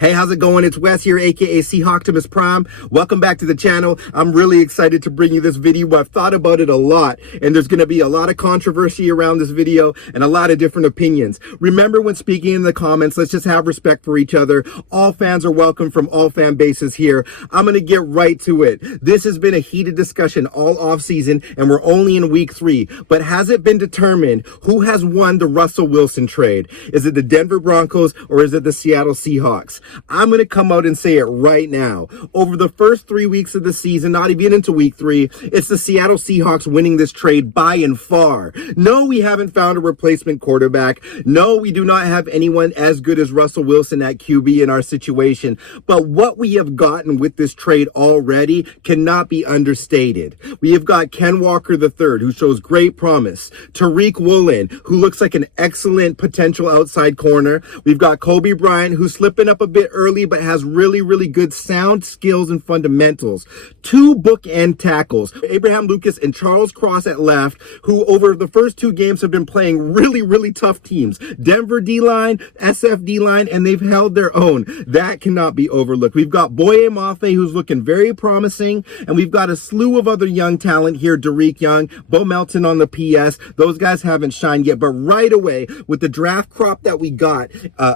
Hey, how's it going? It's Wes here, aka Seahawktopmist Prime. Welcome back to the channel. I'm really excited to bring you this video. I've thought about it a lot, and there's going to be a lot of controversy around this video and a lot of different opinions. Remember, when speaking in the comments, let's just have respect for each other. All fans are welcome from all fan bases here. I'm going to get right to it. This has been a heated discussion all offseason, and we're only in week 3. But has it been determined who has won the Russell Wilson trade? Is it the Denver Broncos or is it the Seattle Seahawks? I'm going to come out and say it right now. Over the first 3 weeks of the season, not even into week 3, it's the Seattle Seahawks winning this trade by and far. No, we haven't found a replacement quarterback. No, we do not have anyone as good as Russell Wilson at QB in our situation. But what we have gotten with this trade already cannot be understated. We have got Ken Walker III, who shows great promise. Tariq Woolen, who looks like an excellent potential outside corner. We've got Kobe Bryant, who's slipping up a bit early, but has really good sound skills and fundamentals. 2 bookend tackles, Abraham Lucas and Charles Cross at left, who over the first 2 games have been playing really tough teams. Denver D-line, SF D-line, and they've held their own. That cannot be overlooked. We've got Boye Mafe, who's looking very promising, and we've got a slew of other young talent here. Derek Young, Bo Melton on the PS. Those guys haven't shined yet, but right away, with the draft crop that we got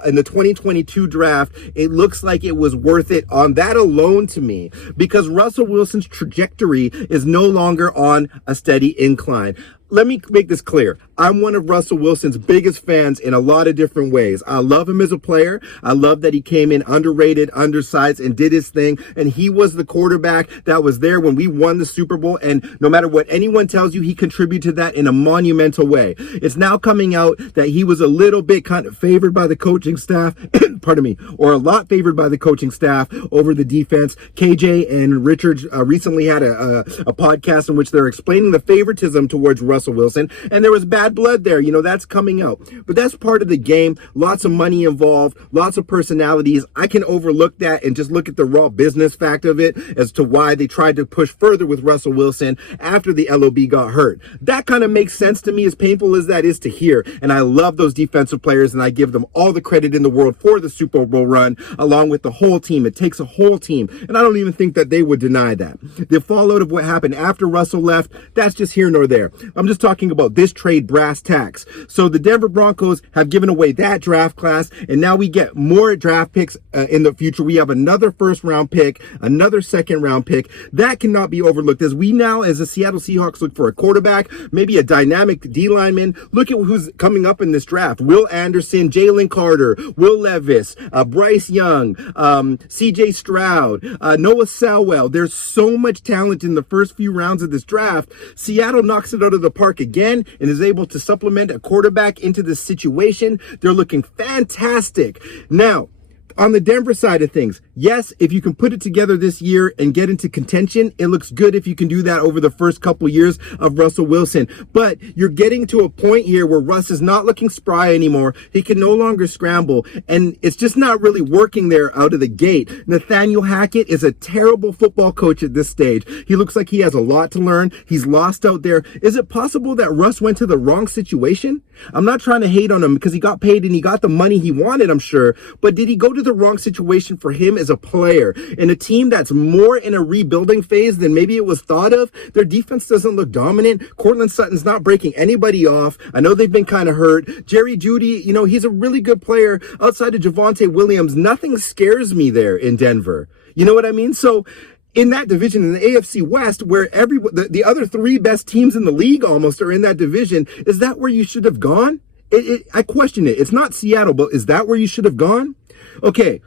in the 2022 draft, it looks like it was worth it on that alone to me, because Russell Wilson's trajectory is no longer on a steady incline. Let me make this clear. I'm one of Russell Wilson's biggest fans in a lot of different ways. I love him as a player. I love that he came in underrated, undersized, and did his thing. And he was the quarterback that was there when we won the Super Bowl. And no matter what anyone tells you, he contributed to that in a monumental way. It's now coming out that he was a little bit kind of favored by the coaching staff, pardon me, or a lot favored by the coaching staff over the defense. KJ and Richard recently had a podcast in which they're explaining the favoritism towards Russell Wilson, and there was bad blood there. You know, that's coming out. But that's part of the game. Lots of money involved, lots of personalities. I can overlook that and just look at the raw business fact of it as to why they tried to push further with Russell Wilson after the LOB got hurt. That kind of makes sense to me, as painful as that is to hear. And I love those defensive players, and I give them all the credit in the world for the Super Bowl run, along with the whole team. It takes a whole team, and I don't even think that they would deny that. The fallout of what happened after Russell left, that's just here nor there. I'm just talking about this trade brass tacks. So the Denver Broncos have given away that draft class, and now we get more draft picks in the future. We have another first-round pick, another second-round pick. That cannot be overlooked, as we now, as the Seattle Seahawks, look for a quarterback, maybe a dynamic D-lineman. Look at who's coming up in this draft. Will Anderson, Jalen Carter, Will Levis, Bryce Young, C.J. Stroud, Noah Sewell. There's so much talent in the first few rounds of this draft. Seattle knocks it out of the park again and is able to supplement a quarterback into this situation. They're looking fantastic. Now, on the Denver side of things, yes, if you can put it together this year and get into contention, it looks good if you can do that over the first couple years of Russell Wilson. But you're getting to a point here where Russ is not looking spry anymore. He can no longer scramble, and it's just not really working there out of the gate. Nathaniel Hackett is a terrible football coach at this stage. He looks like he has a lot to learn. He's lost out there. Is it possible that Russ went to the wrong situation? I'm not trying to hate on him, because he got paid and he got the money he wanted, I'm sure. But did he go to the wrong situation for him as a player in a team that's more in a rebuilding phase than maybe it was thought of? Their defense doesn't look dominant. Cortland Sutton's not breaking anybody off. I know they've been kind of hurt. Jerry Jeudy, you know, he's a really good player. Outside of Javonte Williams, nothing scares me there in Denver. You know what I mean? So in that division, in the AFC West, where the other 3 best teams in the league almost are in that division, is that where you should have gone? I question it. It's not Seattle, but is that where you should have gone? Okay,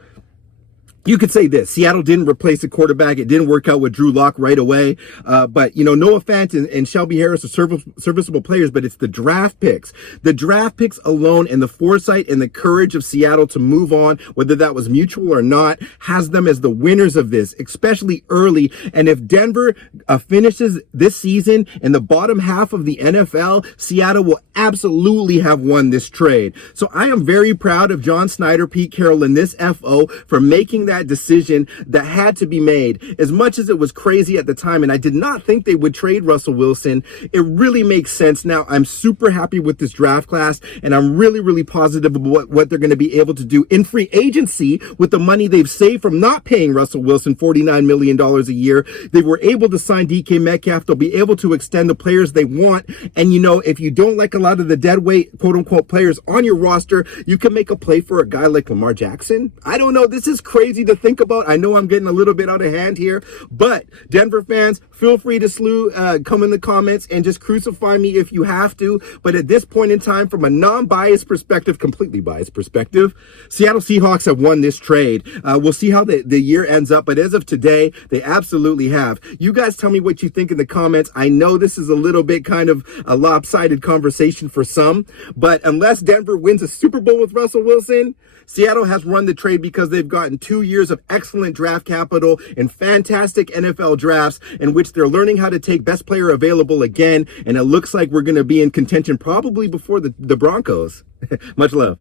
you could say this: Seattle didn't replace the quarterback. It didn't work out with Drew Lock right away. But, you know, Noah Fant and Shelby Harris are serviceable players, but it's the draft picks. The draft picks alone, and the foresight and the courage of Seattle to move on, whether that was mutual or not, has them as the winners of this, especially early. And if Denver finishes this season in the bottom half of the NFL, Seattle will absolutely have won this trade. So I am very proud of John Snyder, Pete Carroll, and this FO for making that that decision that had to be made. As much as it was crazy at the time, and I did not think they would trade Russell Wilson, it really makes sense now. I'm super happy with this draft class, and I'm really, really positive about what they're going to be able to do in free agency with the money they've saved from not paying Russell Wilson $49 million a year. They were able to sign DK Metcalf. They'll be able to extend the players they want. And, you know, if you don't like a lot of the dead weight, quote unquote, players on your roster, you can make a play for a guy like Lamar Jackson. I don't know. This is crazy to think about. I know I'm getting a little bit out of hand here, but Denver fans, feel free to come in the comments and just crucify me if you have to. But at this point in time, from a non-biased perspective, completely biased perspective, Seattle Seahawks have won this trade. We'll see how the year ends up. But as of today, they absolutely have. You guys tell me what you think in the comments. I know this is a little bit kind of a lopsided conversation for some, but unless Denver wins a Super Bowl with Russell Wilson, Seattle has won the trade because they've gotten 2 years of excellent draft capital and fantastic NFL drafts in which they're learning how to take best player available again. And it looks like we're going to be in contention probably before the Broncos. Much love.